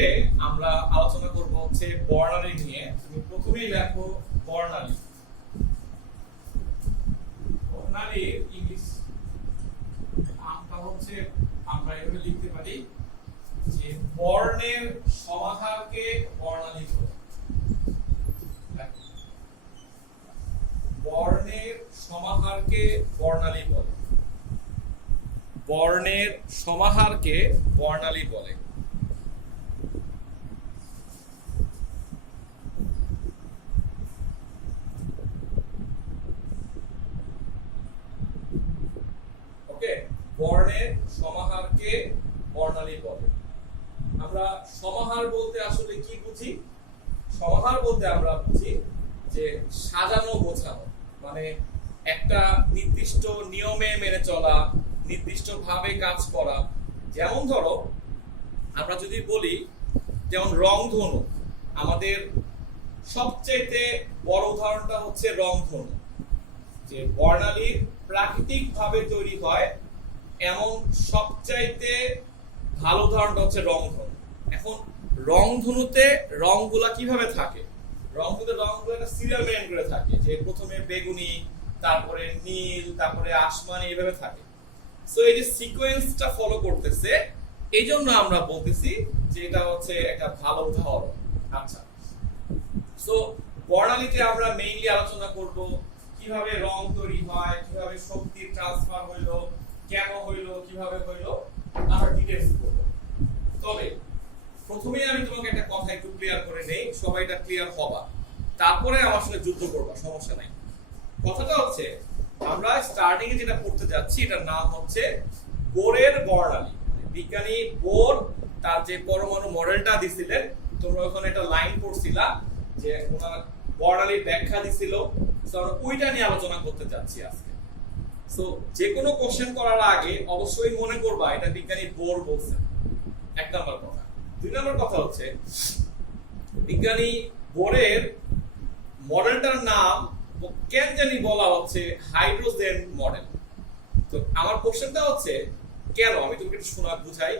আজকে আমরা আলোচনা করব হচ্ছে বর্ণালী নিয়ে। তুমি প্রথমেই লেখো বর্ণালী। বর্ণালীর ইংলিশ নামটা হচ্ছে আমরা এভাবে লিখতে পারি যে বর্ণের সমাহারকে বর্ণালী বলে। বর্ণের সমাহারকে বর্ণালী বলে। বর্ণের সমাহারকে বর্ণালী বলে। ওকে, বর্ণের সমাহারকে বর্ণালী বলে। আমরা সমাহার বলতে আসলে কি বুঝি? সমাহার বলতে আমরা বুঝি যে সাজানো গোছানো, মানে একটা নির্দিষ্ট নিয়মে মেনে চলা, নির্দিষ্ট ভাবে কাজ করা। যেমন ধরো আমরা যদি বলি, যেমন রংধনু, আমাদের সবচেয়ে বড় উদাহরণটা হচ্ছে রংধনু, যে বর্ণালীর প্রাকৃতিক ভাবে তৈরি হয় এমন সবচাইতে ভালো উদাহরণটা হচ্ছে রংধনু। এখন রংধনুতে রংগুলা কিভাবে থাকে? রংধনুতে রংগুলো একটা সিরিয়াল মেইনটেইন করে থাকে, যে প্রথমে বেগুনি, তারপরে নীল, তারপরে আসমানি, এইভাবে থাকে। সো এই যে সিকোয়েন্সটা ফলো করতেছে, এই জন্য আমরা বলতেছি যে এটা হচ্ছে একটা ভালো উদাহরণ। আচ্ছা, সো বর্ণালীতে আমরা মেইনলি আলোচনা করব কিভাবে রং তৈরি হয়, কিভাবে শক্তির ট্রান্সফার হইলো, কেন হইলো, কিভাবে হইলো, আমরা ডিটেইলস করব। তবে প্রথমেই আমি তোমাকে একটা কথা একটু ক্লিয়ার করে নেই, সবাই এটা ক্লিয়ার হবা, তারপরে আমার সঙ্গে যুদ্ধ করবা, সমস্যা নাই। কথাটা হচ্ছে আমরা স্টার্টিং এ যেটা পড়তে যাচ্ছি এটার নাম হচ্ছে বোরের বর্ণালী। বিজ্ঞানী বোর তার যে পরমাণু মডেলটা দিছিলেন, তোমরা ওখানে একটা লাইন পড়ছিলা যে ওনার বর্ণালীর ব্যাখ্যা দিছিল। সো আমরা ওইটা নিয়ে আলোচনা করতে যাচ্ছি আজকে। সো যে কোনো কোশ্চেন করার আগে অবশ্যই মনে করবা এটা বিজ্ঞানী বোর বলছেন, এক নাম্বার কথা। দুই নাম্বার কথা হচ্ছে বিজ্ঞানী বোরের মডেলটার নাম কেন জানি বলা হচ্ছে হাইড্রোজেন মডেল। তো আমার কোশ্চেনটা হচ্ছে কেন, আমি তোমাকে একটু শোনা বুঝাই।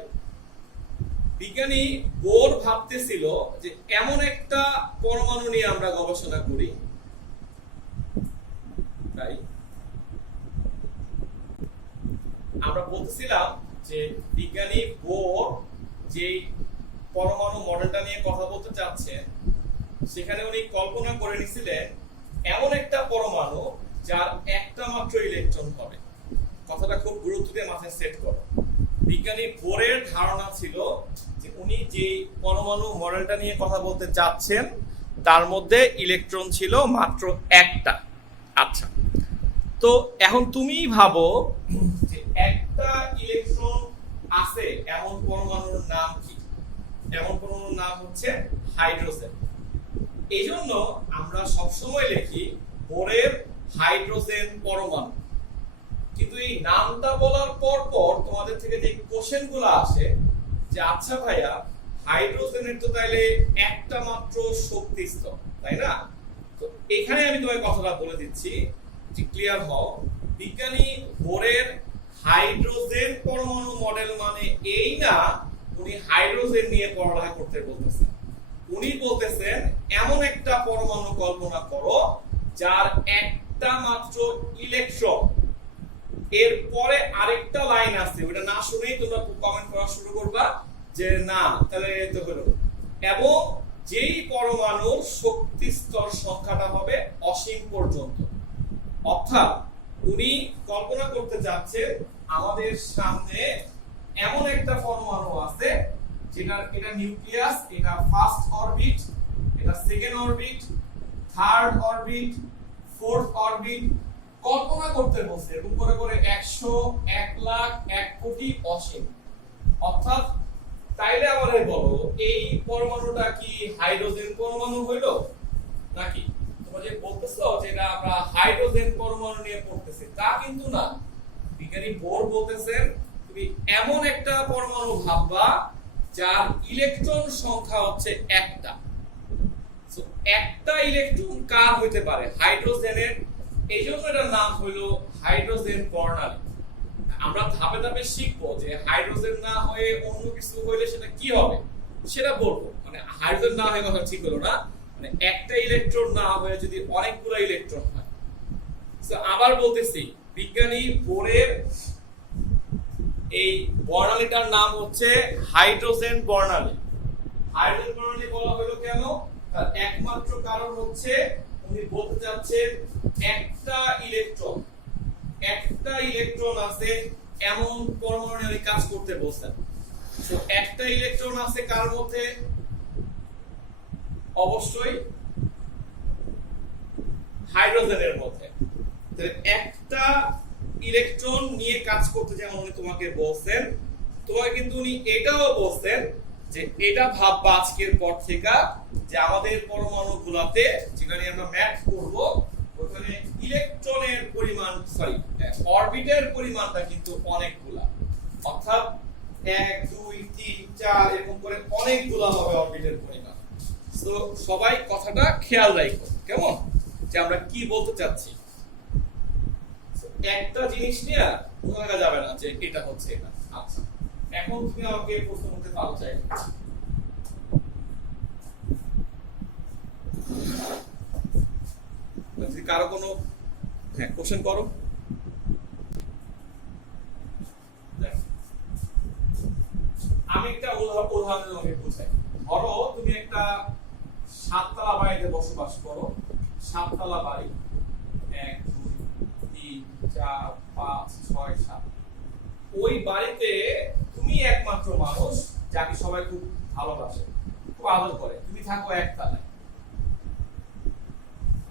বিজ্ঞানী বোর ভাবতেছিল যে এমন একটা পরমাণু নিয়ে আমরা গবেষণা করি, তাই আমরা বলতেছিলাম যে বিজ্ঞানী বোর যে পরমাণু মডেলটা নিয়ে কথা বলতে চাচ্ছেন, সেখানে উনি কল্পনা করে নিছিলেন এমন একটা পরমাণু যার একটা মাত্র ইলেকট্রন হবে। কথাটা খুব গুরুত্ব দিয়ে মাথায় সেট করো। বিজ্ঞানী বোরের ধারণা ছিল যে উনি যে পরমাণু মডেলটা নিয়ে কথা বলতে চাচ্ছেন তার মধ্যে ইলেকট্রন ছিল মাত্র একটা। আচ্ছা, তো এখন তুমি ভাবো যে একটা ইলেকট্রন আছে এমন পরমাণুর নাম কি? এমন পরমাণুর নাম হচ্ছে হাইড্রোজেন। এই জন্য আমরা সবসময় লিখি বোরের হাইড্রোজেন পরমাণু। কিন্তু এই নামটা বলার পর পর তোমাদের থেকে যে কোশ্চেন গুলো আসে যে আচ্ছা ভাইয়া, হাইড্রোজেনের তো তাইলে একটা মাত্র শক্তি স্তর, তাই না? তো এখানে আমি তোমায় কথাটা বলে দিচ্ছি যে ক্লিয়ার হও। বিজ্ঞানী বোরের হাইড্রোজেন পরমাণু মডেল মানে এই না উনি হাইড্রোজেন নিয়ে পড়ালেখা করতে বলতেছেন। উনি বলতেছেন এমন একটা পরমাণু কল্পনা করো যার একটা মাত্র ইলেকট্রন। এরপরে আরেকটা লাইন আছে, ওটা না শুনেই তোমরা কমেন্ট করা শুরু করবা যে না তাহলে তো হলো, এবং যেই পরমাণুর শক্তি স্তর সংখ্যাটা হবে অসীম পর্যন্ত। অর্থাৎ উনি কল্পনা করতে যাচ্ছে আমাদের সামনে এমন একটা পরমাণু আছে যেটার এটা নিউক্লিয়াস, এটা ফার্স্ট অরবিট, এটা second orbit, third orbit, fourth orbit. কল্পনা করতে বলছে এরকম করে করে 100, 1 লাখ, 1 কোটি, অসীম। অর্থাৎ তাইলে আমারে বলো এই পরমাণুটা কি হাইড্রোজেন পরমাণু হইলো নাকি? তোমরা যে বলতেছো যে এটা আমরা হাইড্রোজেন পরমাণু নিয়ে পড়তেছি, তা কিন্তু না। বিজ্ঞানী বোর বলতেছেন তুমি এমন একটা পরমাণু ভাববা যার ইলেকট্রন সংখ্যা হচ্ছে একটা। সো একটা ইলেকট্রন কার হইতে পারে? হাইড্রোজেনের। এই জন্য এটার নাম হইলো হাইড্রোজেন বর্ণালী। আমরা ধাপে ধাপে শিখবো যে হাইড্রোজেন না হয়ে অন্য কিছু হইলে সেটা কি হবে। সেটা বলবো, মানে হাইড্রোজেন না হয়ে কথা ঠিক হলো না, মানে একটা ইলেকট্রন না হয়ে যদি অনেকগুলো ইলেকট্রন হয়। তো আবার বলতেছি, বিজ্ঞানী বোরের এই বর্ণালীটার নাম হচ্ছে হাইড্রোজেন বর্ণালী। হাইড্রোজেন বর্ণালী বলা হলো কেন? তার একমাত্র কারণ হচ্ছে উনি বলতে চাচ্ছেন একটা ইলেকট্রন আছে এমন পরমাণু নিয়ে উনি কাজ করতে বলছেন। তো একটা ইলেকট্রন আছে কার মধ্যে? অবশ্যই হাইড্রোজেনের মধ্যে। তাহলে একটা ইলেকট্রন নিয়ে কাজ করতে যেমন উনি তোমাকে বলছেন, তোমাকে কিন্তু উনি এটাও বলছেন যে এটা ভাববা আজকের পর থেকে যে আমাদের পরমাণুগুলোতে যেখানে আমরা ম্যাথ করব ওখানে ইলেকট্রনের পরিমাণ অরবিটের পরিমাণটা কিন্তু অনেকগুলা, অর্থাৎ 1 2 3 4 এরকম করে অনেকগুলা হবে অরবিটের পরিমাণ। তো সবাই কথাটা খেয়াল রাখো, কেমন, যে আমরা কি বলতে চাচ্ছি। একটা জিনিস নিয়ে বোঝা যাবে না যে এটা হচ্ছে এটা। আচ্ছা, এখন তুমি আমাকে প্রশ্ন করতে পারো চাই, যদি কারো কোনো কোশ্চেন করো। আমি একটা উদাহরণ তোমাকে বুঝাই। ধরো তুমি একটা 7তলা বাড়িতে বসবাস করো, 7তলা বাড়ি, 1 2 3 4 5 6 7। ওই বাড়িতে তুমি একমাত্র মানুষ যাকে সবাই খুব ভালোবাসে, খুব আদর করে, তুমি থাকো 1তলায়।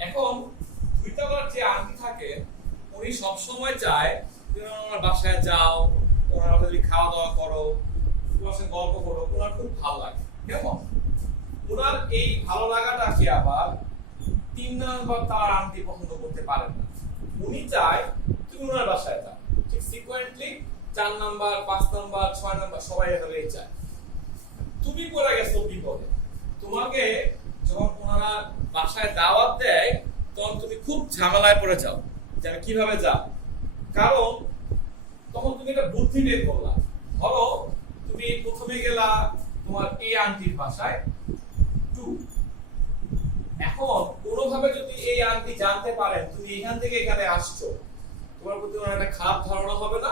এখন 2তলার যে আন্টি থাকে উনি সবসময় চায় তুমি ওনার বাসায় যাও, ওনার সাথে খাওয়া দাওয়া করো, ওনার সাথে গল্প করো, ওনার খুব ভালো লাগে। কেমন? ওনার এই ভালো লাগাটাকে আবার 3 নাম্বার তার আন্টি পছন্দ করতে পারেন না, উনি চায় তুমি ওনার বাসায় যাও। ঠিক সিকোয়েন্টলি 4 নাম্বার 5 নাম্বার 6 নাম্বার সবাই এভাবেই চায়। তুমি পড়ে গেছো বিপদে, তোমাকে যখন ওনারা বাসায় দাওয়াত দেয় তখন তুমি খুব ঝামেলায় পড়ে যাও যে আমি কিভাবে যাব। কারণ তখন তুমি একটা বুদ্ধি বের করলা। ধরো তুমি প্রথমে গেলা তোমার এই আন্টির বাসায় 2। এখন কোনোভাবে যদি এই আন্টি জানতে পারেন তুমি এখান থেকে এখানে আসছো, তোমার প্রতি ওনার একটা খারাপ ধারণা হবে না,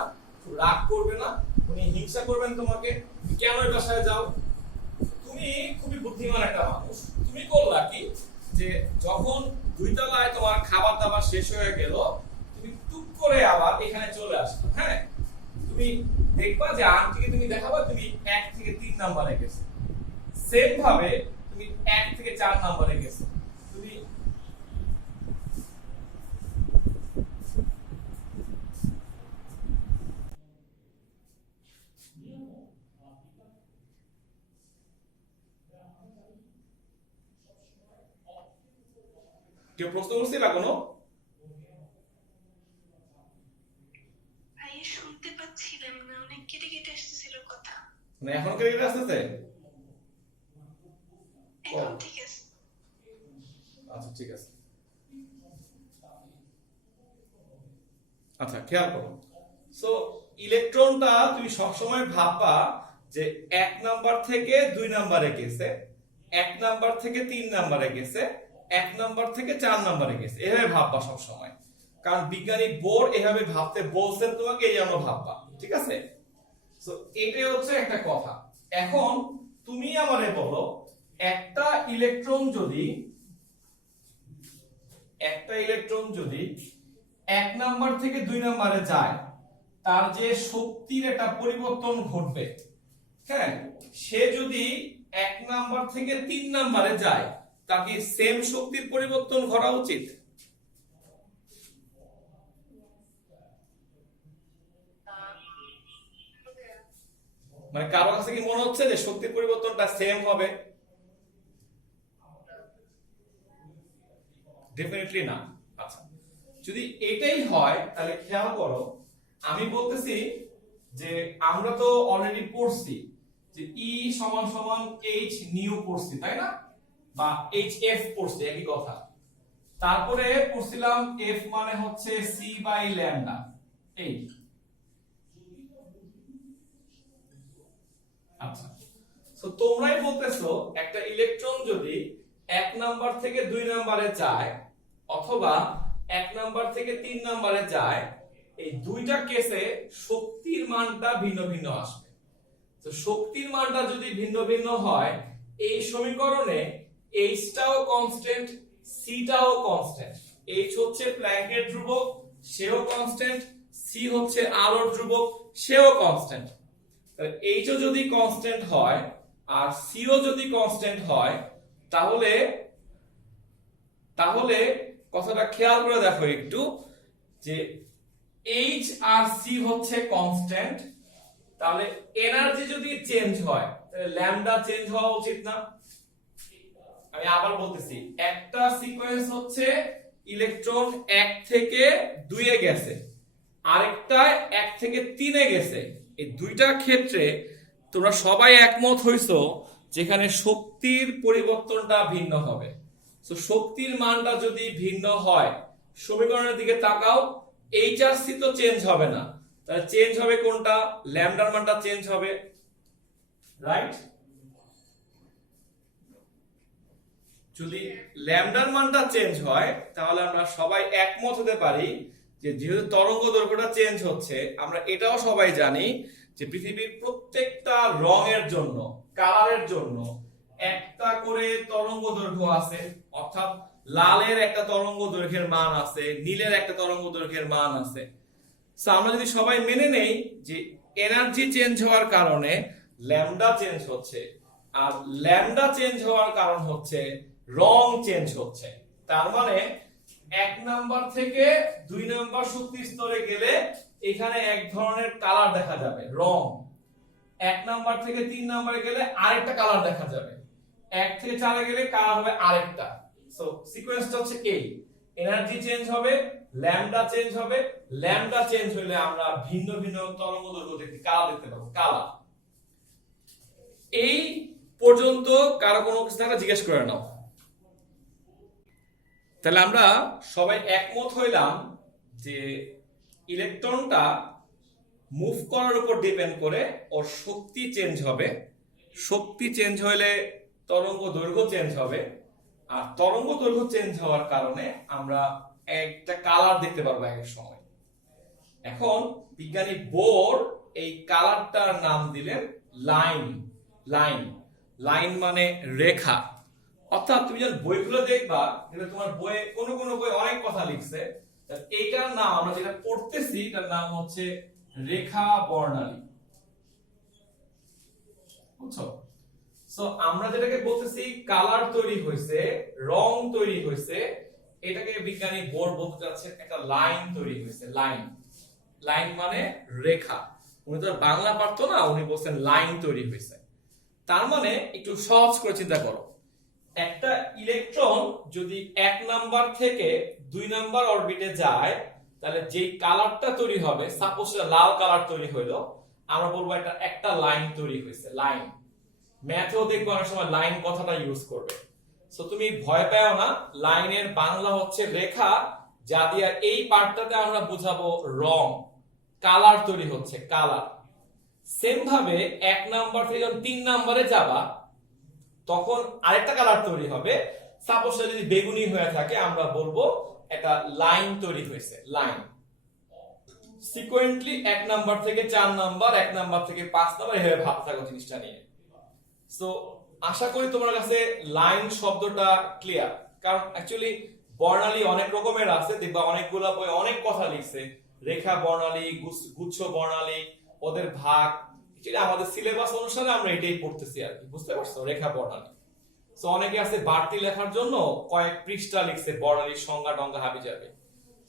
রাগ করবে না, উনি হিংসা করবেন তোমাকে, কেন এই বাসায় যাও। তুমি খুবই বুদ্ধিমান একটা মানুষ, তুমি করলা কি যে যখন 2তলায় তোমার খাবার দাবার শেষ হয়ে গেল তুমি টুক করে আবার এখানে চলে আসলো। হ্যাঁ, তুমি দেখবা যে আন্টিকে তুমি দেখাবা তুমি 1 থেকে 3 নম্বরে গেছো, সেম ভাবে তুমি 1 থেকে 4 নম্বরে গেছো। তুমি কেউ প্রশ্ন করছিলা কোনো? ভাইয়া শুনতে পাচ্ছিলাম না, অনেক কেটে কেটে আসতেছিল কথা। মানে এখন কেটে আসতেছে? এখন ঠিক আছে। আচ্ছা ঠিক আছে। আচ্ছা খেয়াল করো। সো ইলেকট্রনটা তুমি সবসময় ভাববা যে 1 নাম্বার থেকে 2 নাম্বারে গেছে, 1 নাম্বার থেকে 3 নাম্বারে গেছে, 1 নাম্বার থেকে 4 নাম্বারে গেছে, এভাবে ভাববা সবসময়। কারণ বিজ্ঞানী বোর এভাবে ভাবতে বলছেন তোমাকে, এই জন্য ভাববা। ঠিক আছে? সো এটাই হচ্ছে একটা কথা। এখন তুমি আমারে বলো একটা ইলেকট্রন যদি 1 নাম্বার থেকে 2 নাম্বারে যায় তার যে শক্তির একটা পরিবর্তন ঘটবে। হ্যাঁ, সে যদি 1 নাম্বার থেকে 3 নাম্বারে যায় তাকে সেম শক্তির পরিবর্তন ঘটা উচিত। মানে কারো কাছে কি মনে হচ্ছে যে শক্তির পরিবর্তনটা সেম হবে? ডেফিনেটলি না। আচ্ছা, যদি এটাই হয় তাহলে খেয়াল করো, আমি বলতেছি যে আমরা তো অলরেডি পড়ছি যে E সমান সমান H নিউ পড়ছি, তাই না? বা HF পড়ছি, একই কথা। তারপরে পড়ছিলাম F মানে হচ্ছে C বাই ল্যামডা। এই আচ্ছা, তো তো তোমরাই বলতেছো একটা ইলেকট্রন যদি 1 নাম্বার থেকে 2 নম্বরে যায় অথবা 1 নাম্বার থেকে 3 নম্বরে যায়, এই দুইটা কেসে শক্তির মানটা ভিন্ন ভিন্ন আসবে। তো শক্তির মানটা যদি ভিন্ন ভিন্ন হয়, এই সমীকরণে h টাও কনস্ট্যান্ট, c টাও কনস্ট্যান্ট। h হচ্ছে প্ল্যাঙ্কের ধ্রুবক, সেও কনস্ট্যান্ট, c হচ্ছে আলোর ধ্রুবক, সেও কনস্ট্যান্ট। তাহলে h ও যদি কনস্ট্যান্ট হয় আর c ও যদি কনস্ট্যান্ট হয়, তাহলে তাহলে কথাটা খেয়াল করে দেখো একটু, যে h আর c হচ্ছে কনস্ট্যান্ট, তাহলে এনার্জি যদি চেঞ্জ হয় তাহলে ল্যামডা চেঞ্জ হওয়া উচিত না? আমি আবার বলতেছি, একটা সিকোয়েন্স হচ্ছে ইলেকট্রন 1 থেকে 2 এ গেছে, আরেকটা 1 থেকে 3 এ গেছে। এই দুইটা ক্ষেত্রে তোমরা সবাই একমত হইছো যেখানে শক্তির পরিবর্তনটা ভিন্ন হবে। তো শক্তির মানটা যদি ভিন্ন হয়, সমীকরণের দিকে তাকাও, এইচ আর সি তো চেঞ্জ হবে না, তাহলে চেঞ্জ হবে কোনটা? ল্যামডার মানটা চেঞ্জ হবে, রাইট? যদি ল্যামডার মানটা চেঞ্জ হয় তাহলে আমরা সবাই একমত হতে পারি যে যেহেতু তরঙ্গ দৈর্ঘ্যটা চেঞ্জ হচ্ছে, আমরা এটাও সবাই জানি যে পৃথিবীর প্রত্যেকটা রঙের জন্য, কালারের জন্য একটা করে তরঙ্গ দৈর্ঘ্য আছে। অর্থাৎ লালের একটা তরঙ্গ দৈর্ঘ্যের মান আছে, নীলের একটা তরঙ্গ দৈর্ঘ্যের মান আছে। সো আমরা যদি সবাই মেনে নেই যে এনার্জি চেঞ্জ হওয়ার কারণে ল্যামডা চেঞ্জ হচ্ছে, আর ল্যামডা চেঞ্জ হওয়ার কারণ হচ্ছে রং চেঞ্জ হচ্ছে, তার মানে 1 নাম্বার থেকে 2 নাম্বার শক্তি স্তরে গেলে এখানে এক ধরনের কালার দেখা যাবে, রং। 1 নাম্বার থেকে 3 নম্বরে গেলে আরেকটা কালার দেখা যাবে, 1 থেকে 4 এ গেলে কালার হবে আরেকটা। সো সিকোয়েন্সটা হচ্ছে এই, এনার্জি চেঞ্জ হবে, ল্যামডা চেঞ্জ হবে, ল্যামডা চেঞ্জ হলে আমরা ভিন্ন ভিন্ন তরঙ্গ দৈর্ঘ্য দেখতে, কালার দেখতে পাবো, কালার। এই পর্যন্ত কারো কোনো কিছু থাকলে জিজ্ঞেস করে নাও। তাহলে আমরা সবাই একমত হইলাম যে ইলেকট্রনটা মুভ করার উপর ডিপেন্ড করে ওর শক্তি চেঞ্জ হবে, শক্তি চেঞ্জ হলে তরঙ্গ দৈর্ঘ্য চেঞ্জ হবে, আর তরঙ্গ দৈর্ঘ্য চেঞ্জ হওয়ার কারণে আমরা একটা কালার দেখতে পারবো এক এক সময়। এখন বিজ্ঞানী বোর এই কালারটার নাম দিলেন লাইন। লাইন, লাইন মানে রেখা। অর্থাৎ তুমি যখন বইগুলো দেখবা, তোমার বইয়ে কোনো কোনো বই অনেক কথা লিখছে, এইটার নাম আমরা যেটা পড়তেছি এটার নাম হচ্ছে রেখা বর্ণালী, বুঝছো? সো আমরা যেটাকে বলতেছি কালার তৈরি হয়েছে, রং তৈরি হয়েছে, এটাকে বিজ্ঞানী বোর বলতে চাচ্ছেন একটা লাইন তৈরি হয়েছে। লাইন, লাইন মানে রেখা। উনি তো বাংলা পারতো না, উনি বলছেন লাইন তৈরি হয়েছে। তার মানে একটু সহজ করে চিন্তা করো, একটা ইলেকট্রন যদি 1 নাম্বার থেকে 2 নাম্বার অরবিটে যায়, তাহলে যে কালারটা তৈরি হবে, সাপোজ লাল কালার তৈরি হইলো, আমরা বলবো এটা একটা লাইন তৈরি হয়েছে, লাইন। ম্যাথেও দেখবো অনেক সময় লাইন কথাটা ইউজ করবে। সো তুমি ভয় পেও না, লাইনের বাংলা হচ্ছে রেখা, যা দিয়ে এই পার্টটাতে আমরা বুঝাবো রং, কালার তৈরি হচ্ছে, কালার। সেম ভাবে 1 নাম্বার থেকে যখন 3 নাম্বারে যাবা, তখন আরেকটা কালার তৈরি হবে। সাপোজ যদি বেগুনি হয়ে থাকে, আমরা বলবো একটা লাইন তৈরি হয়েছে, লাইন। সিকোয়েন্টলি 1 নাম্বার থেকে 4 নাম্বার, 1 নাম্বার থেকে 5 নাম্বার, এভাবে ভাবতে থাকো জিনিসটা নিয়ে। সো আশা করি তোমার কাছে লাইন শব্দটা ক্লিয়ার। কারণ অ্যাকচুয়ালি বর্ণালী অনেক রকমের আছে, দেখবা অনেকগুলা বই অনেক কথা লিখছে, রেখা বর্ণালী, গুচ্ছ বর্ণালী, ওদের ভাগ। এটা আমাদের সিলেবাস অনুসারে আমরা এটাই পড়তেছি আর কি, বুঝতে পারছো? রেখা বর্ণালী। সো অনেকে আছে বাড়তি লেখার জন্য কয়েক পৃষ্ঠা লিখছে বর্ণালীর সংজ্ঞা টঙ্গা হাবি যাবে।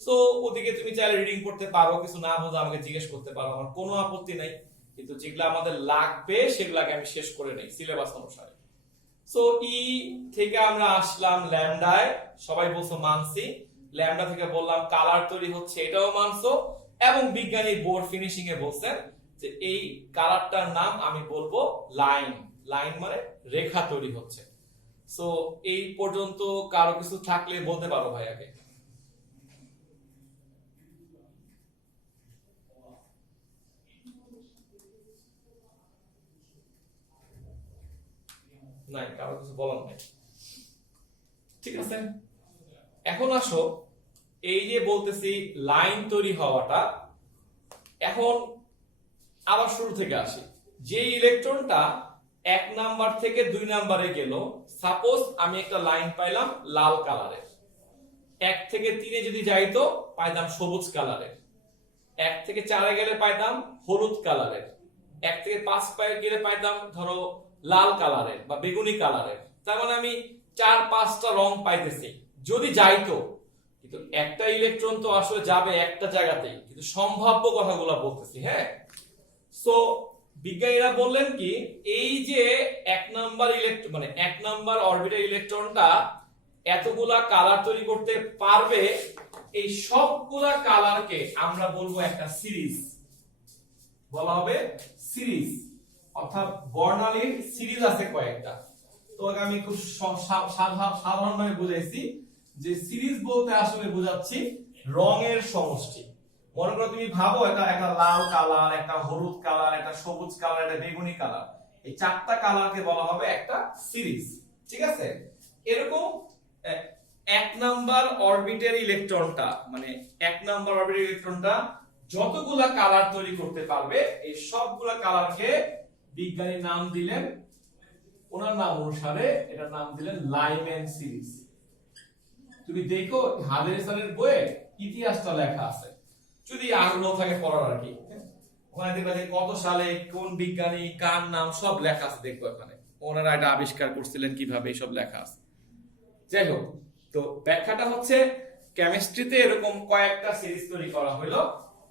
সো ওদিকে তুমি চাইলে রিডিং করতে পারো, কিছু না বোঝা আমাকে জিজ্ঞেস করতে পারো, আমার কোনো আপত্তি নাই। কিন্তু যেগুলো আমাদের লাগবে সেগুলাকে আমি শেষ করে নেই সিলেবাস অনুসারে। সো ই থেকে আমরা আসলাম ল্যামডায়, সবাই বলছো মানছি। ল্যামডা থেকে বললাম কালার তৈরি হচ্ছে, এটাও মানছো। এবং বিজ্ঞানী বোর ফিনিশিং এ বলছেন যে এই কালারটার নাম আমি বলবো লাইন। লাইন মানে রেখা তৈরি হচ্ছে। সো এই পর্যন্ত কারো কিছু থাকলে বলতে পারো ভাই আগে। নাই, কারো কিছু বলার নাই। ঠিক আছে, এখন আসো, এই যে বলতেছি লাইন তৈরি হওয়াটা, এখন আবার শুরু থেকে আসি। যে ইলেকট্রনটা 1 নাম্বার থেকে 2 নাম্বারে গেল, সাপোজ আমি একটা লাইন পাইলাম লাল কালারের, 1 থেকে 3-এ যদি যাইতো পাইতাম সবুজ কালারের, 1 থেকে 4-এ গেলে পাইতাম হলুদ কালারের, 1 থেকে 5 গেলে পাইতাম ধরো লাল কালারের বা বেগুনি কালারের। তার মানে আমি 4-5টা রং পাইতেছি যদি যাইতো। কিন্তু একটা ইলেকট্রন তো আসলে যাবে একটা জায়গাতেই, কিন্তু সম্ভাব্য কথাগুলো বলতেছি। হ্যাঁ, সো বিজ্ঞানীরা বললেন কি, এই যে 1 নাম্বার ইলেকট্রন মানে 1 নাম্বার অরবিটাল ইলেকট্রনটা এতগুলা কালার তৈরি করতে পারবে, এই সবগুলা কালারকে আমরা বলবো একটা সিরিজ, বলা হবে সিরিজ। অর্থাৎ বর্ণালীর সিরিজ আছে কয়েকটা। তোমাকে আমি খুব সাধারণভাবে বুঝাইছি যে সিরিজ বলতে আসলে বোঝাচ্ছি রঙের সমষ্টি। মনে করো তুমি ভাবো এটা একটা লাল কালার, একটা হলুদ কালার, একটা সবুজ কালার, একটা বেগুনি কালার, এই 4টা কালারকে বলা হবে একটা সিরিজ। ঠিক আছে, এরকম 1 নাম্বার অরবিটাল ইলেকট্রনটা মানে 1 নাম্বার অরবিটাল ইলেকট্রনটা যতগুলা কালার তৈরি করতে পারবে, এই সবগুলা কালারকে বিজ্ঞানী নাম দিলেন, ওনার নাম অনুসারে এটার নাম দিলেন লাইম্যান সিরিজ। তুমি দেখো হাজারি স্যারের বইয়ে ইতিহাসটা লেখা আছে, যদি আগ্রহ থাকে পড়ার আর কি। ওখানে দেখবা যে কত সালে কোন বিজ্ঞানী কার নাম সব লেখা আছে, দেখবো ওখানে ওনারা এটা আবিষ্কার করছিলেন কিভাবে, সব লেখা আছে। যাই হোক, তো ব্যাখ্যাটা হচ্ছে কেমিস্ট্রিতে এরকম কয়েকটা সিরিজ তৈরি করা হলো,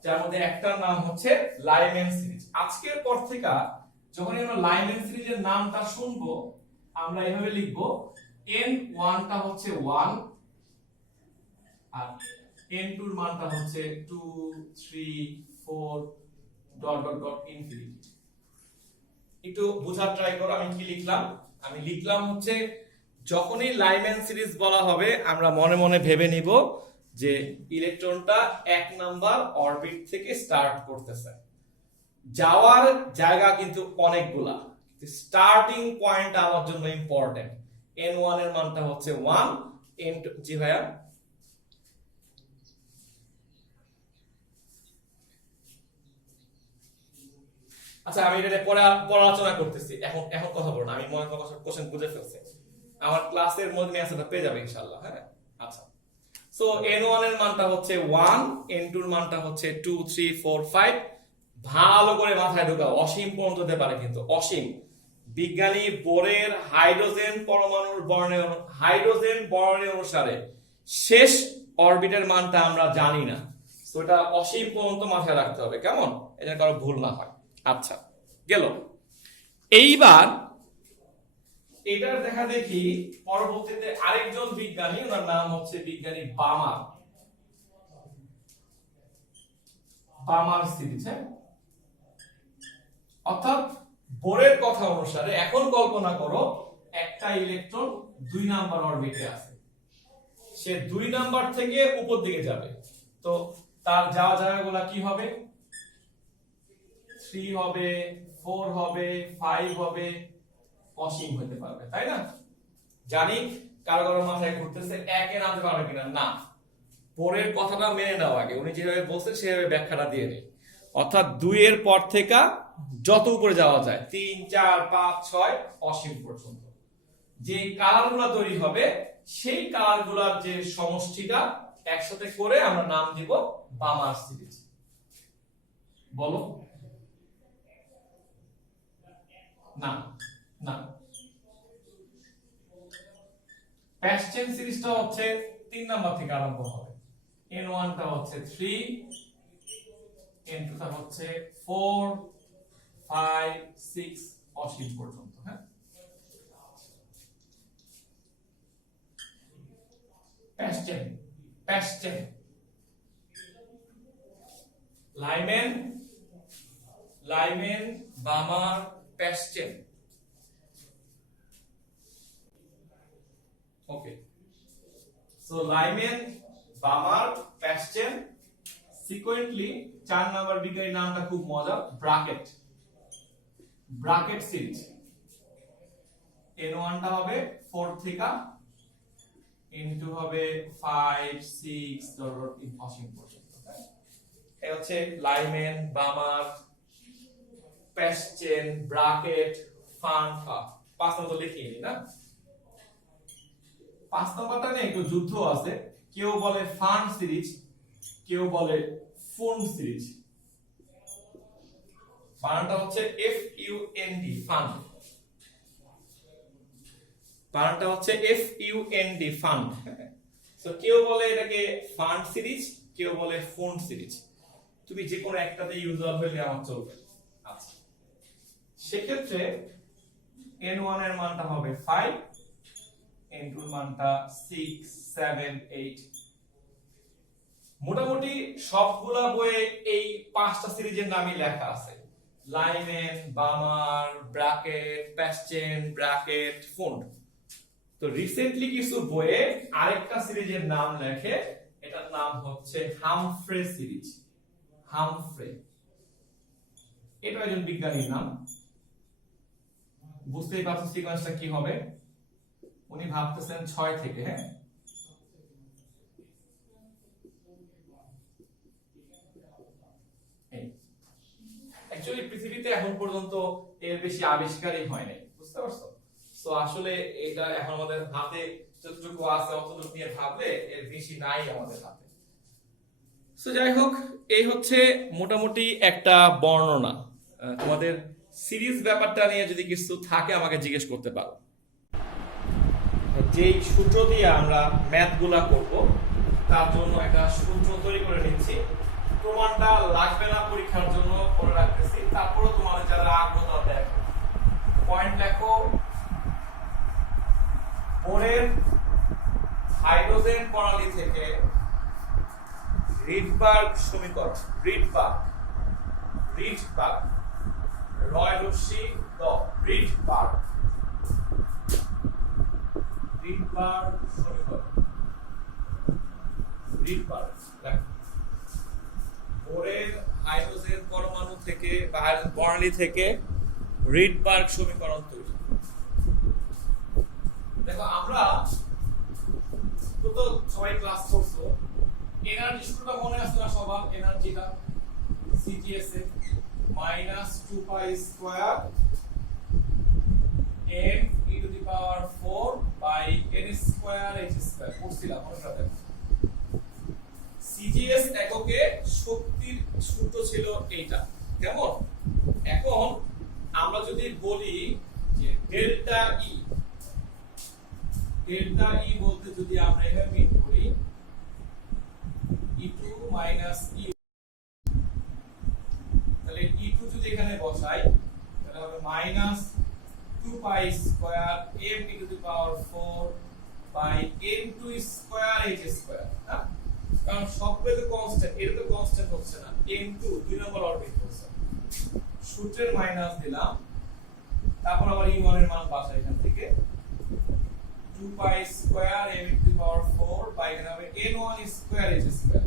যার মধ্যে একটার নাম হচ্ছে লাইম্যান সিরিজ। আজকের পর থেকে যখন আমরা লাইম্যান সিরিজের নামটা শুনবো, আমরা এভাবে লিখবো, n1 টা হচ্ছে 1 আর n2 এর মানটা হচ্ছে 2 3 4 ডট ডট ডট ইনফিনিটি। একটু বোঝার ট্রাই করো আমি কি লিখলাম। আমি লিখলাম হচ্ছে, যখনই লাইম্যান সিরিজ বলা হবে আমরা মনে মনে ভেবে নিব যে ইলেকট্রনটা 1 নাম্বার অরবিট থেকে স্টার্ট করতেছে, যাওয়ার জায়গা কিন্তু অনেকগুলা, স্টার্টিং পয়েন্ট আমার জন্য ইম্পর্টেন্ট। n1 এর মানটা হচ্ছে 1, n2 জি ভাইয়া আচ্ছা, আমি এটা পড়াশোনা করতেছি, এখন এখন কথা বলবো না, আমি মনে করি কোশ্চেন বুঝে ফেলছি, আমার ক্লাসের মধ্যে অ্যান্সারটা পেয়ে যাবে ইনশাআল্লাহ। হ্যাঁ, আচ্ছা, সো n1 এর মানটা হচ্ছে 1, n2 এর মানটা হচ্ছে 2 3 4 5। ভালো করে মাথায় ঢোকাও, অসীম পর্যন্ত হতে পারে, কিন্তু অসীম। বিজ্ঞানী বোরের হাইড্রোজেন পরমাণুর হাইড্রোজেন বর্ণের অনুসারে শেষ অরবিটের মানটা আমরা জানি না, সো এটা অসীম পর্যন্ত মাথায় রাখতে হবে, কেমন, এটা কারো ভুল না হয়। আচ্ছা, গেল। এইবার এটার দেখা দেখি পরবর্তীতে আরেকজন বিজ্ঞানী, ওনার নাম হচ্ছে বিজ্ঞানী বামার সিরিজ। হ্যাঁ, অর্থাৎ বোরের কথা অনুসারে এখন কল্পনা করো একটা ইলেকট্রন 2 নাম্বার অরবিটে আছে, সে 2 নাম্বার থেকে উপর দিকে যাবে, তো তার যাওয়া জায়গাগুলো কি হবে, 3 হবে, 4 হবে, 5 হবে, অসীম হতে পারবে, তাই না? জানি কারো কারো মাথায় ঘুরতেছে 1 এ নামতে পারবে কিনা। না, পরের কথাটা মেনে নাও আগে, উনি যেভাবে বলছেন সেভাবে ব্যাখ্যাটা দিয়ে নেই। অর্থাৎ 2 এর পর থেকে যত উপরে যাওয়া যায়, 3 4 5 6 অসীম পর্যন্ত যে কালারগুলো তৈরি হবে, সেই কালারগুলোর যে সমষ্টিটা একসাথে করে আমরা নাম দিব বামার সিরিজ। বলো না, না, প্যাস্টেন সিরিজটা হচ্ছে 3 নাম্বার থেকে আরম্ভ হবে, n1 টা হচ্ছে 3, n2 টা হচ্ছে 4 5 6 অসীম পর্যন্ত। হ্যাঁ, প্যাস্টেন লাইম্যান বামার প্যাস্টেন। ওকে, সো লাইম্যান বামার প্যাস্টেন সিকোয়েন্টলি 4 নাম্বার বিজ্ঞানীর নামটা খুব মজা, ব্রাকেট সিরিজ। n1 টা হবে 4 থেকে ইনটু হবে 5 6 ডট অসীম পর্যন্ত। এই হচ্ছে লাইমেন, বামার, প্যাসচেন, ব্রাকেট, ফানফা। 5 নম্বর লিখিয়ে নি না। 5 নম্বরটা নিয়ে একটু যুদ্ধ আছে, কেউ বলে ফান সিরিজ, কেউ বলে ফুন সিরিজ। বানানটা হচ্ছে F U N D, fun. বানানটা হচ্ছে F U N D, fun. So কেউ বলে এটাকে ফান সিরিজ, কেউ বলে ফুন সিরিজ। তুমি যে কোনো একটাতে ইউজার হলে আমার চলবে। আচ্ছা, সেক্ষেত্রে n1 এর মানটা হবে 5, n2 এর মানটা 6 7 8। মোটামুটি সবগুলা বইয়ে এই 5টা সিরিজের নামই লেখা আছে, লাইমেন, বামার, ব্রাকেট, প্যাসচেন, ব্রাকেট, ফুন্ড। তো রিসেন্টলি কিছু বইয়ে আরেকটা সিরিজের নাম লেখে, এটার নাম হচ্ছে হামফ্রে সিরিজ। হামফ্রে, এটা একজন বিজ্ঞানীর নাম। বুঝতেই পারছো সিকোয়েন্সটা কি হবে। উনি ভাবতেছেন 6 থেকে, হ্যাঁ, অ্যাকচুয়ালি পৃথিবীতে এখন পর্যন্ত এর বেশি আবিষ্কারই হয় নাই, বুঝতে পারছো? সো আসলে এটা এখন আমাদের হাতে যতটুকু আছে অতটুকু নিয়ে ভাবলে এর বেশি নাই আমাদের হাতে। সো যাই হোক, এই হচ্ছে মোটামুটি একটা বর্ণনা। তোমাদের সিরিজ ব্যাপারটা নিয়ে যদি কিছু থাকে আমাকে জিজ্ঞেস করতে পারো। যেই সূত্র দিয়ে আমরা ম্যাথগুলা করব তার জন্য একটা সূত্র তৈরি করে নিচ্ছি। প্রমাণটা লাগবে না পরীক্ষার জন্য করে রাখতেছি, তারপরে তোমাদের যারা আগ্রহ দেখো পয়েন্ট লেখো। বোরের হাইড্রোজেন প্রণালী থেকে রিডবার্গ সমীকরণ, রিডবার্গ রয় রশ্মি দ রিডবার্গ সমীকরণ, রিডবার্গ বোরের হাইড্রোজেন পরমাণু থেকে বা হাইড্রোজেন প্রণালী থেকে রিডবার্গ সমীকরণ তৈরি। দেখো আমরা তো সবাই ক্লাস করছো, এনার্জি সূত্রটা মনে আছে না সবার? এনার্জিটা সিজিএস এ -2 pi square m e to the power 4 by n square h square পড়ছিলাম মনে রাখতে। সিজিএস এককে শক্তির সূত্র ছিল এইটা, কেমন? এখন আমরা যদি বলি যে ডেল্টা ই বলতে যদি আমরা এভাবে মিন করি E2 - E, তাহলে E2 যদি এখানে বসাই তাহলে হবে -2 pi square m e to the power 4 by n2 square h square. হ্যাঁ, কারণ সবগুলো তো কনস্ট্যান্ট, এটা তো কনস্ট্যান্ট হচ্ছে না, n2 দুই নম্বর অরবিট হচ্ছে। সূত্রের মাইনাস দিলাম, তারপর আবার E1 এর মান বসাই এখান থেকে 2 pi square m e to the power 4 by এখানে হবে n1 স্কয়ার h স্কয়ার।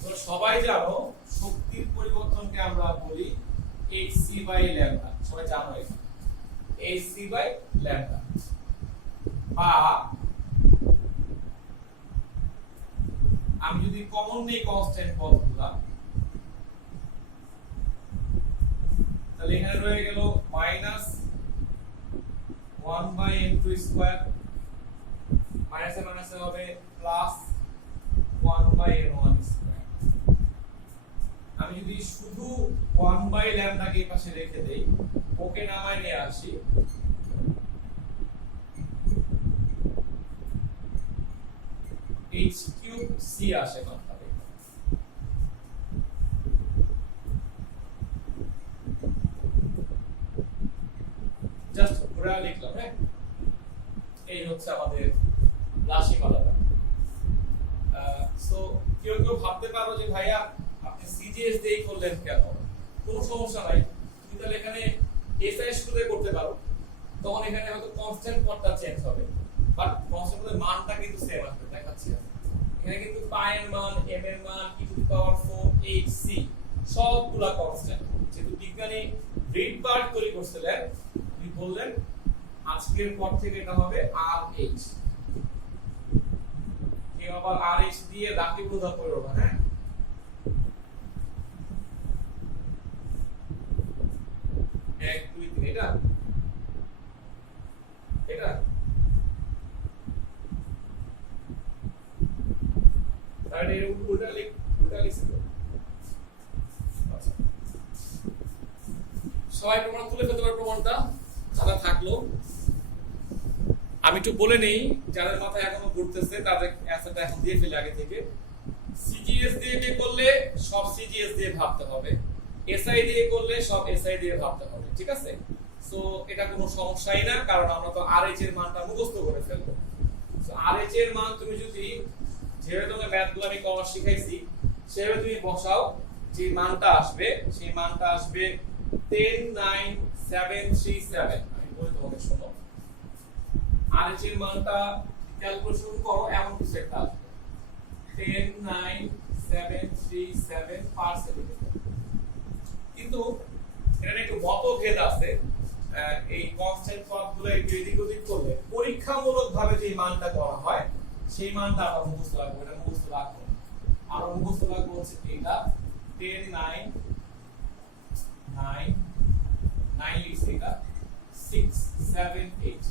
তো সবাই জানো শক্তির পরিবর্তনকে আমরা বলি hc বাই ল্যামডা, সবাই জানো এটা hc বাই ল্যামডা। বা আমি যদি কমন নেই কনস্ট্যান্ট পদগুলা, তাহলে এখানে রয়ে গেল -1 বাই n2 স্কয়ার, মাইনাসে মাইনাসে হবে +1 বাই n1 স্কয়ার। আমি যদি শুধু 1 বাই ল্যামডা কে পাশে রেখে দেই, ওকে নামায় নিয়ে আসি, h কিউব c আসে মাত্রাতে। জাস্ট ঘোরা লিখলাম, হ্যাঁ, এই হচ্ছে আমাদের রাশিমালাটা। সো কেউ কেউ ভাবতে পারো যে ভাইয়া আপনি সিজিএস দিয়ে করলেন কেন? কোনো সমস্যা নাই, তুমি তাহলে এখানে এসআই শুরুতে করতে পারো, তখন এখানে হয়তো কনস্ট্যান্ট পদটা চেঞ্জ হবে, বাট কনস্ট্যান্টের মানটা কিন্তু সেম আসবে। দেখাচ্ছি এখানে কিন্তু পাই এর মান, এম এর মান, e to the power 4 h c সবগুলা কনস্ট্যান্ট। যেহেতু বিজ্ঞানী রিডবার্গ তৈরি করছিলেন, উনি বললেন আজকের পর থেকে এটা হবে RH। কেউ আবার RH দিয়ে রাখি বোঝা করো না, হ্যাঁ? এক দুই তিন, এটা এটা তাহলে এর উল্টা লিখছি তো। আচ্ছা, সবাই প্রমাণ তুলে ফেলতে পারে, প্রমাণটা যারা থাকলো। আমি একটু বলে নেই, যাদের মাথায় এখনো ঘুরতেছে তাদের অ্যান্সারটা এখন দিয়ে ফেলে আগে থেকে। সিজিএস দিয়ে করলে সব সিজিএস দিয়ে ভাবতে হবে, এসআই দিয়ে করলে সব এসআই দিয়ে ভাবতে হবে, ঠিক আছে? সো এটা কোনো সমস্যাই না, কারণ আমরা তো আরএইচ এর মানটা মুখস্থ করে ফেলবো। সো আরএইচ এর মান তুমি যদি যেভাবে তোমাকে ম্যাথগুলো আমি কমার্স শিখাইছি সেভাবে তুমি বসাও, যে মানটা আসবে সেই মানটা আসবে 10737। আমি বলি তোমাকে, শোনো, আরএইচ এর মানটা ক্যালকুলেশন করো, এমন কিছু একটা আসবে 10737 পার সেন্টিমিটার। কিন্তু এখানে একটু মতভেদ আছে, এই কনস্ট্যান্ট পদগুলো একটু এদিক ওদিক করলে পরীক্ষামূলকভাবে যে মানটা করা হয় সেই মানটা আমরা মুখস্থ রাখবো, এটা মুখস্থ রাখবো। আমরা মুখস্থ রাখবো হচ্ছে এটা 109 লিখছি, এটা 678।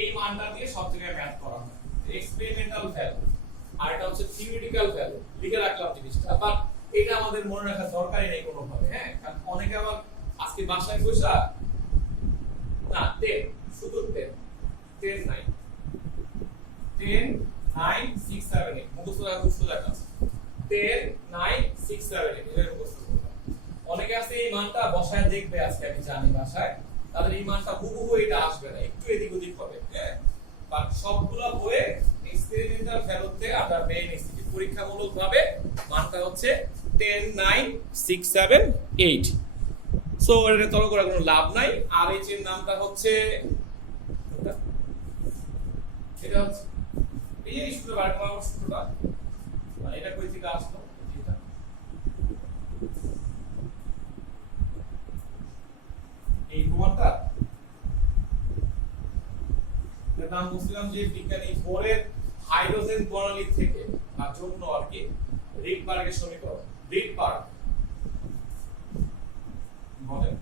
এই মানটা দিয়ে সব জায়গায় ম্যাথ করা হয়, এক্সপেরিমেন্টাল ভ্যালু, আর এটা হচ্ছে থিওরিটিক্যাল ভ্যালু। লিখে রাখলাম জিনিসটা, বাট এটা আমাদের মনে রাখার দরকারই নেই কোনো ভাবে, হ্যাঁ? কারণ অনেকে আবার আজকে বাসায় বসে না 10 শুধু 10 9 6 7 8 মুখস্থ রাখা সোজা কাজ। 10 9 6 7 8 এর মুখস্থ করতে। অনেকে আছে এই মানটা বসায় দেখবে, আজকে আমি জানি বাসায় তাদের এই মানটা হুবহু এটা আসবে না, একটু এদিক ওদিক হবে, হ্যাঁ? বাট সবগুলা বইয়ে এক্সপেরিমেন্টাল ভ্যালুতে আমরা মেইন এসিটি পরীক্ষামূলকভাবে মানটা হচ্ছে 10 9 6 7 8। সো এটা তর্ক করার কোনো লাভ নাই। আর এইচ এর নামটা হচ্ছে এটা হচ্ছে এই সূত্র বার করা সূত্রটা, মানে এটা কই থেকে আসলো, এটা এই প্রমাণটা এর নাম বলছিলাম যে বিজ্ঞানী বোরের হাইড্রোজেন প্রণালী থেকে বা জন্য আর কি রিডবার্গের সমীকরণ। রিডবার্গ বলেন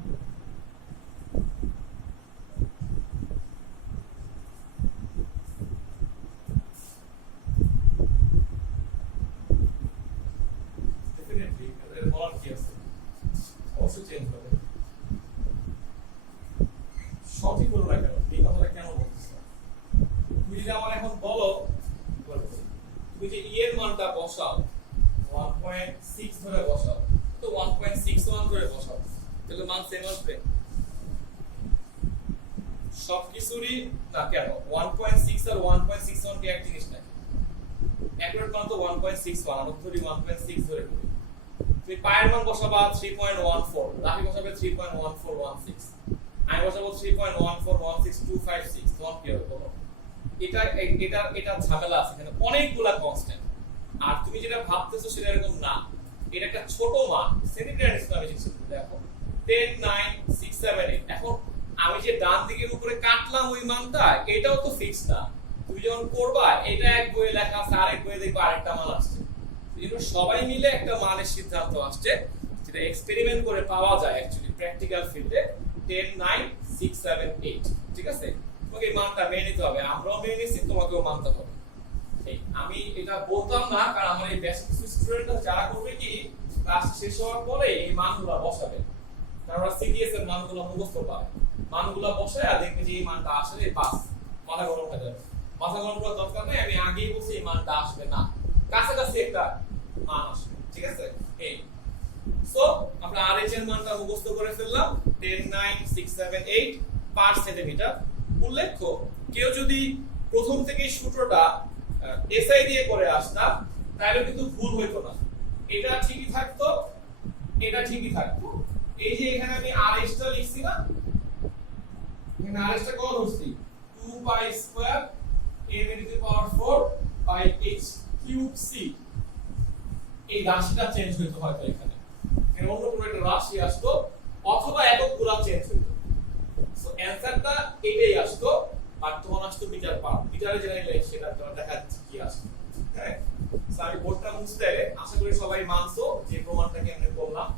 ডেফিনেটলি এর বলার কি আছে, অবশ্যই চেঞ্জ হবে। সঠিক হলো না কেন, এই কথাটা কেন বলতেছ? তুমি যদি আমার এখন বলো, তুমি যে ই এর মানটা বসাও 1.6 ধরে বসাও, তো 1.61 ধরে বসাও, তাহলে মান সেম আসবে? সবকিছুরই না কেন 1.6 আর 1.61 কি এক জিনিস নাকি? অ্যাকুরেট মান তো 1.61, আমরা ধরি 1.6 ধরে করি। তুমি পায়ের মান বসাবা 3.14, রাফি বসাবে 3.1416, আমি বসাবো 3.1416256, তোমার কি হবে বলো? এটা ঝামেলা আছে, এখানে অনেকগুলা কনস্ট্যান্ট। আর তুমি যেটা ভাবতেছো সেটা এরকম না, এটা একটা ছোট মান, সেন্টিগ্রেড আমি দেখো 10 9 6 7 8। এখন আমি যে ডান দিকের উপরে কাটলাম ওই মানটা, এটাও তো ফিক্স না। তুমি যখন করবা এটা এক বইয়ে লেখা আছে, আরেক বইয়ে দেখবা আরেকটা মান আসছে, এজন্য সবাই মিলে একটা মানের সিদ্ধান্ত আসছে, যেটা এক্সপেরিমেন্ট করে পাওয়া যায় অ্যাকচুয়ালি প্র্যাকটিক্যাল ফিল্ডে 10 9 6 7 8। ঠিক আছে, তোমাকে এই মানটা মেনে নিতে হবে, আমরাও মেনে নিছি, তোমাকেও মানতে হবে। আমি এটা বলতাম না, কারণ আমার এই বেশ কিছু স্টুডেন্ট যারা করবে কি ক্লাস শেষ হওয়ার পরে এই মানগুলো বসাবে, কারণ ওরা সিডিএস এর মানগুলো মুখস্থ পায়, মানগুলো বসায় আর দেখবে যে এই মানটা আসলে পাস, মাথা গরম হয়ে যাবে। মাথা গরম করার দরকার নেই, আমি আগেই বলছি এই মানটা আসবে না, কাছাকাছি একটা মান আসবে। ঠিক আছে, এই সো আমরা আরএইচ এর মানটা মুখস্থ করে ফেললাম 10 9 6 7 8 পার সেন্টিমিটার। উল্লেখ্য, কেউ যদি প্রথম থেকে সূত্রটা এসআই দিয়ে করে আসতাম তাহলে কিন্তু ভুল হইতো না, এটা ঠিকই থাকতো, এটা ঠিকই থাকতো। এই যে এখানে আমি আরএইচ টা লিখছি না, এখানে আরএইচ টা কত ধরছি 2 pi square a to the power 4 by h cube c। এই রাশিটা চেঞ্জ হইতো হয়তো এখানে, এর অন্য কোনো একটা রাশি আসতো, অথবা এককগুলো চেঞ্জ হইতো। সো অ্যানসারটা এটাই আসতো, আর তখন আসতো মিটার পার মিটারে জানাইলে সেটা তোমার দেখা যাচ্ছে কি আসে। হ্যাঁ, সো আমি বোর্ডটা মুছতে আশা করি সবাই মানছো যে প্রমাণটা কেমনে করলাম।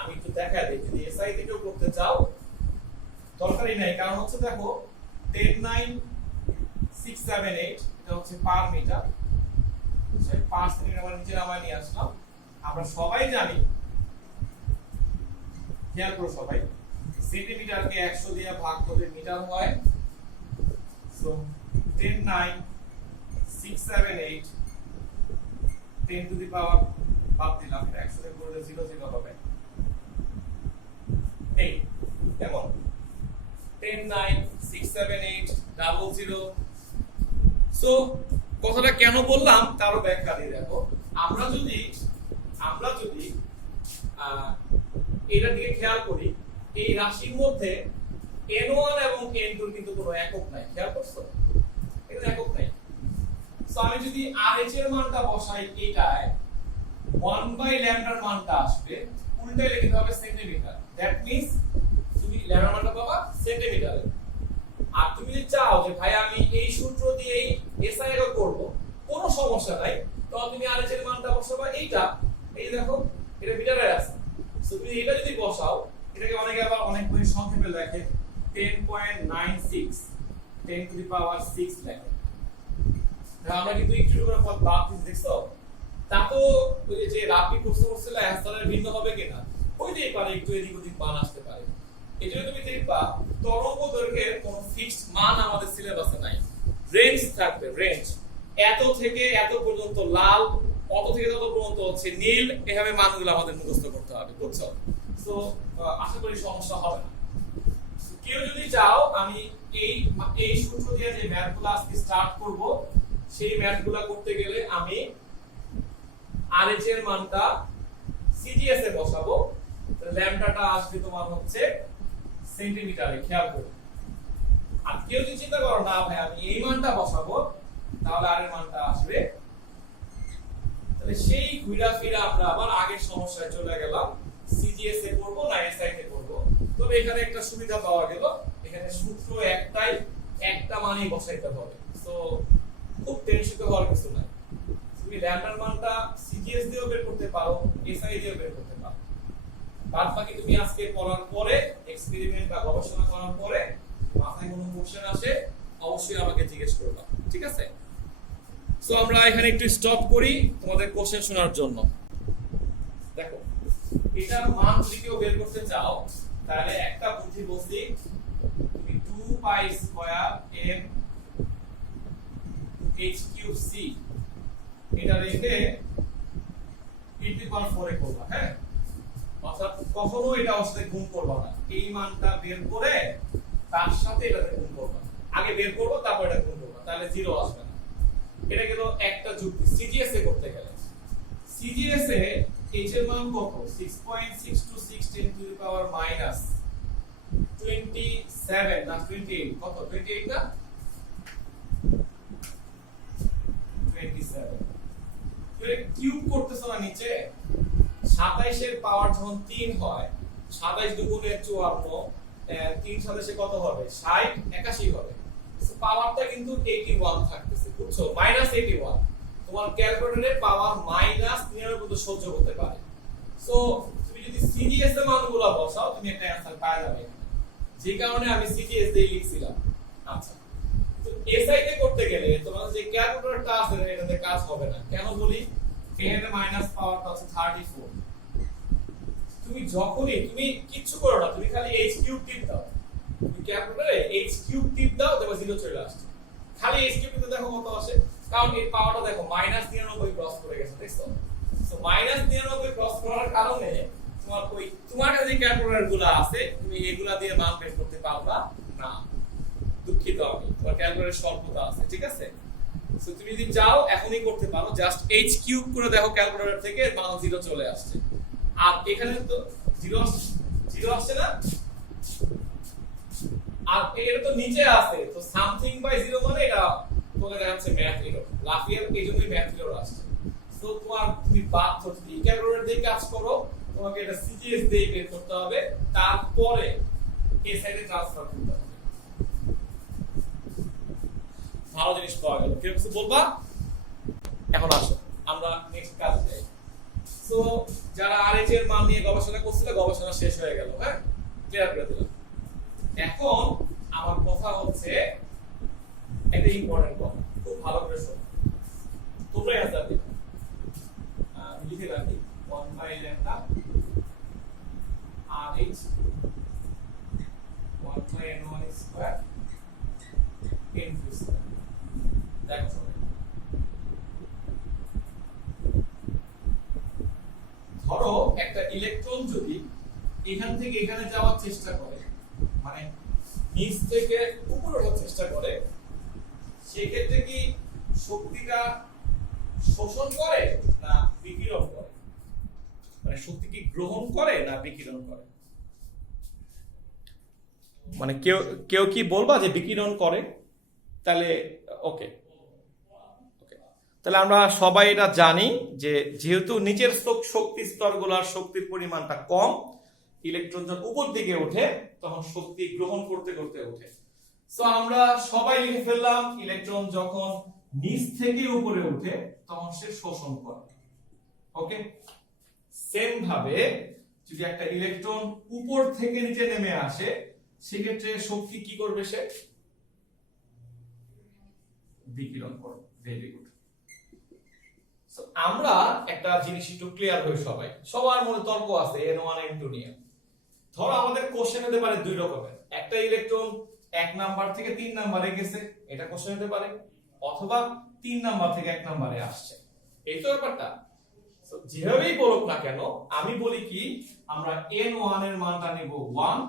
আমি একটু দেখা দিই, যদি এসআই থেকেও করতে চাও দরকারই নাই, কারণ হচ্ছে দেখো 10 9 6 7 8 এটা হচ্ছে পার মিটার, সেই পার সেকেন্ড আমরা নিচে নামায় নিয়ে আসলাম। আমরা সবাই জানি, খেয়াল করো সবাই, সেন্টিমিটারকে 100 দিয়ে ভাগ করলে মিটার হয়। সো 10 9 6 7 8 10 টু দি পাওয়ার বাদ দিলাম, এটা 100 দিয়ে করলে 0 0 হবে। এই কেমন 10 9 6 7 8 ডাবল 0। সো কথাটা কেন বললাম তারও ব্যাখ্যা দিয়ে দেখো। আমরা যদি এটা দিকে খেয়াল করি, এই রাশির মধ্যে n1 এবং n2 কিন্তু কোনো একক নাই, খেয়াল করছো? এটা একক নাই। সো আমি যদি RH এর মানটা বসাই এটায় 1/λ এর মানটা আসবে, উল্টাই লিখতে হবে সেন্টিমিটার। দ্যাট মিন্স তুমি ল্যামডার মানটা পাবা সেন্টিমিটারে। আর তুমি যদি চাও যে ভাই আমি এই সূত্র দিয়েই এসআই এরও করব, কোনো সমস্যা নাই, তো তুমি RH এর মানটা বসাবা এইটা, এই দেখো এটা মিটারে আছে। সো তুমি এটা যদি বসাও, এটাকে অনেকে আবার অনেক বই সংক্ষেপে লেখে 10.96 10 টু দি পাওয়ার 6 লেখে। আমরা কিন্তু একটু করে পদ বাদ দিতে দেখছো, তা তো ওই যে রাপি প্রশ্ন করছিল অ্যানসারের ভিন্ন হবে কিনা, হইতেই পারে একটু এদিক ওদিক মান আসতে পারে। এজন্য তুমি দেখবা তরঙ্গ দৈর্ঘ্যের কোনো ফিক্সড মান আমাদের সিলেবাসে নাই, রেঞ্জ থাকবে, রেঞ্জ এত থেকে এত পর্যন্ত লাল, অত থেকে তত পর্যন্ত হচ্ছে নীল, এভাবে মানগুলো আমাদের মুখস্থ করতে হবে, বুঝছো? সো আশা করি সমস্যা হবে না। কেউ যদি চাও আমি এই সূত্র দিয়ে যে ম্যাথগুলো আজকে স্টার্ট করব, সেই ম্যাথগুলো করতে গেলে আমি RH এর মানটা সিজিএস এ বসাবো, ল্যামডাটা আসবে তোমার হচ্ছে সেন্টিমিটারে, খেয়াল করো। আর কেউ যদি চিন্তা করো না ভাই আমি এই মানটা বসাবো, তাহলে আর এর মানটা আসবে, তাহলে সেই ঘুরা ফিরা আমরা আবার আগের সমস্যায় চলে গেলাম, সিজিএস এ করব না এসআই তে করব। তবে এখানে একটা সুবিধা পাওয়া গেল, এখানে সূত্র একটাই, একটা মানই বসাইতে হবে। সো খুব টেনশন হওয়ার কিছু নাই, তুমি ল্যামডার মানটা সিজিএস দিয়েও বের করতে পারো, এসআই দিয়েও বের করতে পারো। বাদ বাকি তুমি আজকে পড়ার পরে, এক্সপেরিমেন্ট বা গবেষণা করার পরে মাথায় কোনো কোশ্চেন আসে অবশ্যই আমাকে জিজ্ঞেস করবা, ঠিক আছে? সো আমরা এখানে একটু স্টপ করি তোমাদের কোশ্চেন শোনার জন্য। দেখো এটার মান যদি কেউ বের করতে চাও, তাহলে একটা বুদ্ধি বলছি, তুমি 2 pi square m h cube c এটা রেখে e টু পাওয়ার 4 এ করবা। হ্যাঁ, অর্থাৎ কখনো এটা ওর সাথে গুণ করবা না, এই মানটা বের করে তার সাথে এটাতে গুণ করবা, আগে বের করব তারপর এটা গুণ করবা, তাহলে 0 আসবে না। এটা গেল একটা যুক্তি সিজিএস এ করতে গেলে। সিজিএস এ h এর মান কত? 6.626 10 টু দি পাওয়ার মাইনাস 27 না 28, কত 28 না 27। তুমি কিউব করতেছ না নিচে, 27 এর পাওয়ার যখন 3 হয়, 27 দুগুণে 54, 3 27 কত হবে? 60 81 হবে। পাওয়ারটা কিন্তু 81 থাকতেছে, বুঝছো? -81। তোমার ক্যালকুলেটরে পাওয়ার -93 পর্যন্ত সহ্য করতে পারে। সো তুমি যদি সিজিএস এর মানগুলো বসাও, তুমি একটা অ্যানসার পাওয়া যাবে, যে কারণে আমি সিজিএস দিয়ে লিখছিলাম। আচ্ছা, তো এসআই তে করতে গেলে তোমার যে ক্যালকুলেটরটা আছে এটাতে কাজ হবে না, কেন বলি? এখানে মাইনাস পাওয়ারটা হচ্ছে 34। তুমি যখনই তুমি কিচ্ছু করো না, তুমি খালি h কিউব টিপ দাও, তুমি ক্যালকুলেটরে h কিউব টিপ দাও, দেখো 0 চলে আসছে। খালি h কিউব টিপে দেখো কত আসে, কারণ এই পাওয়ারটা দেখো -99 ক্রস করে গেছে, দেখছো? সো -99 ক্রস করার কারণে তোমার কাছে যে ক্যালকুলেটরগুলো আছে, তুমি এগুলা দিয়ে মান বের করতে পারবা না। দুঃখিত আমি, তোমার ক্যালকুলেটর স্বল্পতা আছে, ঠিক আছে? সো তুমি যদি চাও এখনই করতে পারো, জাস্ট h কিউব করে দেখো ক্যালকুলেটর থেকে মান 0 চলে আসছে। আর এখানে তো 0 আসছে না, আর এটা তো নিচে আছে, তো সামথিং বাই 0 মানে এটা তোমাকে দেখাচ্ছে ম্যাথ এরর, লাফিয়ার এইজন্যই ম্যাথ এরর আসছে। সো তুমি বাধ্য যদি ক্যালকুলেটর দিয়ে কাজ করো, তোমাকে এটা সিজিএস দিয়ে বের করতে হবে, তারপরে এসআই তে ট্রান্সফার করতে হবে। ভালো জিনিস পাওয়া গেল। কেউ কিছু বলবা? এখন আসো আমরা নেক্সট কাজে যাই। সো যারা আরএইচ এর মান নিয়ে গবেষণা করছিল, গবেষণা শেষ হয়ে গেল। হ্যাঁ, ক্লিয়ার করে দিলাম। এখন আমার কথা হচ্ছে একটা ইম্পর্টেন্ট কথা, খুব ভালো করে শোনো। তোমরা অ্যান্সার দিবে। লিখে রাখি 1/λ RH 1/n1 square n2 square. দেখো সবাই, ধরো একটা ইলেকট্রন যদি এখান থেকে এখানে যাওয়ার চেষ্টা করে, মানে নিচ থেকে উপরে ওঠার চেষ্টা করে, সেক্ষেত্রে কি শক্তিটা শোষণ করে না বিকিরণ করে? মানে শক্তি কি গ্রহণ করে না বিকিরণ করে? মানে কেউ কেউ কি বলবা যে বিকিরণ করে? তাহলে ওকে, তাহলে আমরা সবাই এটা জানি যে যেহেতু নিচের শক্তি স্তরগুলোর শক্তির পরিমাণটা কম, ইলেকট্রন যখন উপর দিকে ওঠে তখন শক্তি গ্রহণ করতে করতে ওঠে। সো আমরা সবাই লিখে ফেললাম ইলেকট্রন যখন নিচ থেকে উপরে ওঠে তখন সে শোষণ করে। ওকে, সেম ভাবে যদি একটা ইলেকট্রন উপর থেকে নিচে নেমে আসে, সেক্ষেত্রে শক্তি কি করবে? সে বিকিরণ করবে। Very good. আমরা একটা জিনিস একটু ক্লিয়ার হই, সবার মনে তর্ক আছে n1 n2 নিয়ে। ধরো আমাদের কোশ্চেন হতে পারে দুই রকমের, একটা ইলেকট্রন 1 নাম্বার থেকে 3 নম্বরে গেছে, এটা কোশ্চেন হতে পারে, অথবা 3 নাম্বার থেকে 1 নম্বরে আসছে, এই তো ব্যাপারটা। যেভাবেই বলুক না কেন, আমি বলি কি আমরা n1 এর মানটা নিব 1,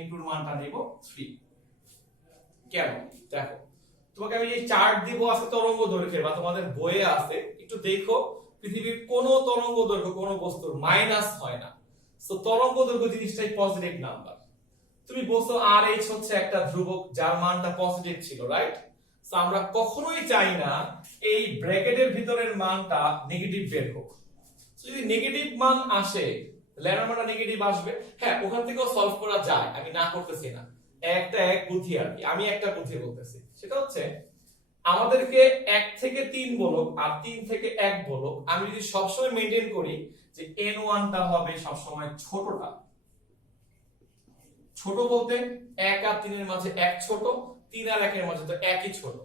n2 এর মানটা নিব 3। কেন? দেখো, তোমাকে আমি এই চার্ট দিব আছে তরঙ্গ দৈর্ঘ্যের, বা তোমাদের বইয়ে আছে, একটু দেখো পৃথিবীর কোন তরঙ্গ দৈর্ঘ্য কোন বস্তুর মাইনাস হয় না। সো তরঙ্গ দৈর্ঘ্য জিনিসটাই পজিটিভ নাম্বার। তুমি বলছো RH হচ্ছে একটা ধ্রুবক যার মানটা পজিটিভ ছিল, রাইট? সো আমরা কখনোই চাই না এই ব্র্যাকেটের ভিতরের মানটা নেগেটিভ বের হোক। যদি নেগেটিভ মান আসে, ল্যাডার মানটা নেগেটিভ আসবে। হ্যাঁ, ওখান থেকেও সলভ করা যায়, আমি না করতেছি না, একটা এক বুদ্ধি আর কি। আমি একটা বুদ্ধি বলতেছি, সেটা হচ্ছে আমাদেরকে 1 থেকে 3 বলুক আর 3 থেকে 1 বলুক, আমি যদি সবসময় মেইনটেইন করি যে n1 টা হবে সবসময় ছোটটা। ছোট বলতে 1 আর 3 এর মাঝে 1 ছোট, 3 আর 1 এর মাঝে তো একই ছোট।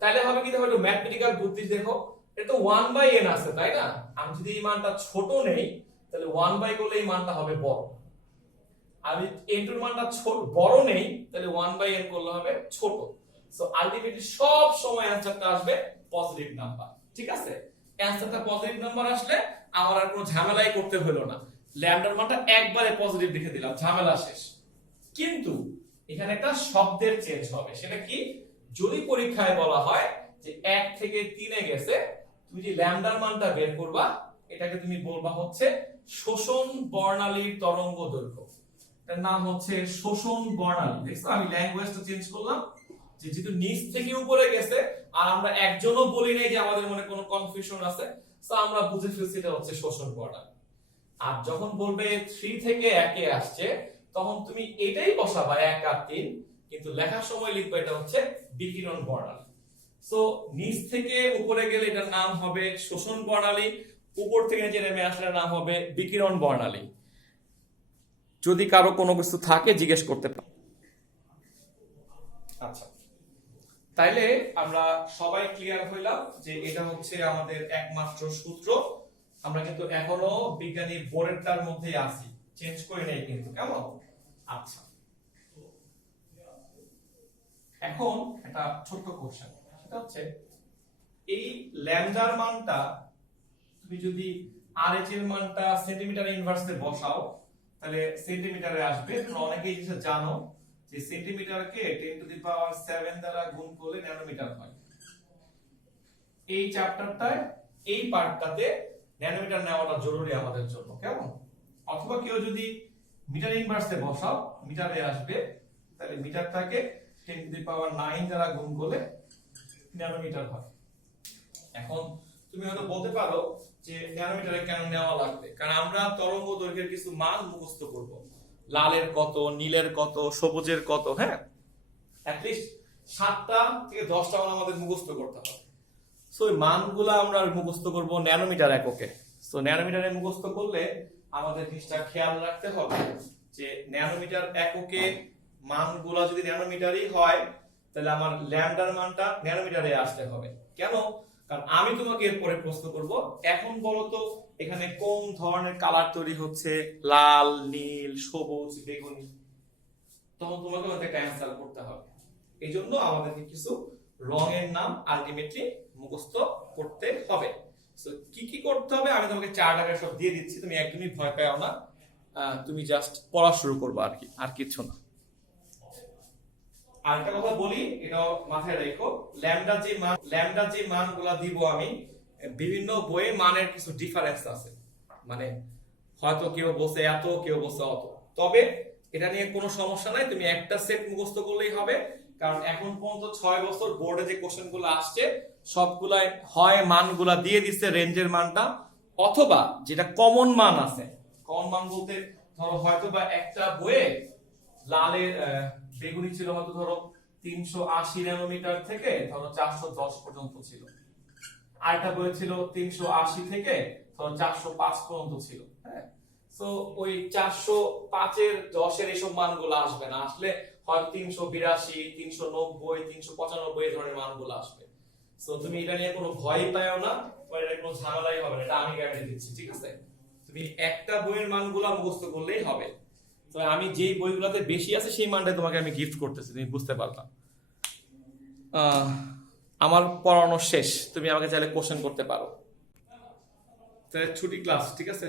তাহলে হবে কি? দেখো ম্যাথমেটিক্যাল বুদ্ধি দেখো, এটা তো 1/n আছে, তাই না? আমি যদি এই মানটা ছোট নেই, তাহলে 1/, করলে এই মানটা হবে বড়। আমি n2 এর মানটা বড় নেই, তাহলে 1/n করলে হবে ছোট। সো আলটিমেটলি সব সময় অ্যানসারটা আসবে পজিটিভ নাম্বার। ঠিক আছে? অ্যানসারটা পজিটিভ নাম্বার আসলে আমার আর কোনো ঝামেলাই করতে হলো না, ল্যামডার মানটা একবারে পজিটিভ লিখে দিলাম, ঝামেলা শেষ। কিন্তু এখানে একটা শব্দের চেঞ্জ হবে। সেটা কি? যদি পরীক্ষায় বলা হয় যে 1 থেকে 3 এ গেছে, তুমি যে ল্যামডার মানটা বের করবা, এটাকে তুমি বলবা হচ্ছে শোষণ বর্ণালীর তরঙ্গ দৈর্ঘ্য। এটার নাম হচ্ছে শোষণ বর্ণালী। দেখছো আমি ল্যাঙ্গুয়েজটা চেঞ্জ করলাম, যে যেহেতু নিচ থেকে উপরে গেছে আর আমরা একজনও বলি নাই যে আমাদের মনে কোনো কনফিউশন আছে, সো আমরা বুঝে ফেলছি এটা হচ্ছে শোষণ বর্ণালী। আর যখন বলবে 3 থেকে 1 এ আসছে, তখন তুমি এটাই বসাবা 1 আর 3, কিন্তু লেখার সময় লিখবে এটা হচ্ছে বিকিরণ বর্ণালী। সো নিচ থেকে উপরে গেলে এটার নাম হবে শোষণ বর্ণালী, উপর থেকে নিচে নেমে আসলে নাম হবে বিকিরণ বর্ণালী। যদি কারো কোনো কিছু থাকে জিজ্ঞেস করতে পারো। আচ্ছা, তাইলে আমরা সবাই ক্লিয়ার হইলাম যে এটা হচ্ছে আমাদের একমাত্র সূত্র। আমরা কিন্তু এখনো বিজ্ঞানী বোর্ডেরটার মধ্যেই আছি, চেঞ্জ করে নেই কিন্তু, কেমন? আচ্ছা, এখন একটা ছোট্ট কোশ্চেন, সেটা হচ্ছে এই ল্যামডার মানটা তুমি যদি RH এর মানটা সেন্টিমিটার ইনভার্সে বসাও, তাহলে সেন্টিমিটারে আসবে। তোমরা অনেকেই যেটা জানো যে সেন্টিমিটারকে 10⁷ দ্বারা গুণ করলে ন্যানোমিটার হয়। এই চ্যাপ্টারটায় এই পার্টটাতে ন্যানোমিটার নেওয়াটা জরুরি আমাদের জন্য, কেমন? অথবা কেউ যদি মিটার ইনভার্সে বসাও, মিটারে আসবে, তাহলে মিটারটাকে 10⁹ দ্বারা গুণ করলে ন্যানোমিটার হয়। এখন তুমি হয়তো বলতে পারো যে ন্যানোমিটারে কেন নেওয়া লাগবে? কারণ আমরা তরঙ্গ দৈর্ঘ্যের কিছু মান মুখস্থ করব, লালের কত, নীলের কত, সবুজের কত, হ্যাঁ, অ্যাট লিস্ট 7টা থেকে 10টা মান আমাদের মুখস্থ করতে হবে। সো এই মানগুলো আমরা মুখস্থ করব ন্যানোমিটার এককে। সো ন্যানোমিটারে মুখস্থ করলে আমাদের জিনিসটা খেয়াল রাখতে হবে যে ন্যানোমিটার এককে মানগুলো যদি ন্যানোমিটারই হয় তাহলে আমার ল্যামডার মানটা ন্যানোমিটারে আসতে হবে। কেন? কারণ আমি তোমাকে এরপরে প্রশ্ন করব, এখন বলো তো এখানে কোন ধরনের কালার তৈরি হচ্ছে, লাল, নীল, সবুজ, বেগুনি, তখন তোমাকে একটা অ্যান্সার করতে হবে। এই জন্য আমাদেরকে কিছু রঙের নাম আলটিমেটলি মুখস্থ করতে হবে। সো কি কি করতে হবে আমি তোমাকে চার্ট আকারে সব দিয়ে দিচ্ছি, তুমি একদমই ভয় পেও না, তুমি জাস্ট পড়া শুরু করবে আর কি, আর কিছু না। আরেকটা কথা বলি, এটাও মাথায় রেখো, ল্যামডা যে মানগুলা দিব আমি, বিভিন্ন বইয়ে মানের কিছু ডিফারেন্স আছে, মানে হয়তো কেউ বসে এত, কেউ বসে অত, তবে এটা নিয়ে কোনো সমস্যা নাই, তুমি একটা সেট মুখস্থ করলেই হবে। কারণ এখন পর্যন্ত 6 বছর বোর্ডে যে কোশ্চেন গুলো আসছে সবগুলাই হয় মানগুলা দিয়ে দিচ্ছে রেঞ্জের মানটা, অথবা যেটা কমন মান আছে, কমন মান বলতে ধরো হয়তো বা একটা বইয়ে লালের বেগুনি ছিল হয়তো ধরো 380 ন্যানোমিটার থেকে ধরো 410 পর্যন্ত ছিল, আরেকটা বই ছিল 380 থেকে ধরো 405 পর্যন্ত ছিল। হ্যাঁ, সো ওই 405 এর 10 এর এইসব মানগুলো আসবে না, আসলে হয়তো 382, 390, 395 এই ধরনের মানগুলো আসবে। সো তুমি এটা নিয়ে কোনো ভয় পাও না, তোমার এটা কোনো ঝামেলাই হবে না, এটা আমি গ্যারান্টি দিচ্ছি, ঠিক আছে? তুমি একটা বইয়ের মানগুলো মুখস্থ করলেই হবে। তো আমি যেই বইগুলোতে বেশি আছে সেই মানটাই তোমাকে আমি গিফট করতেছি, তুমি বুঝতে পারবা। আমার পড়ানো শেষ, তুমি আমাকে চাইলে কোশ্চেন করতে পারো। তাহলে ছুটি ক্লাস, ঠিক আছে?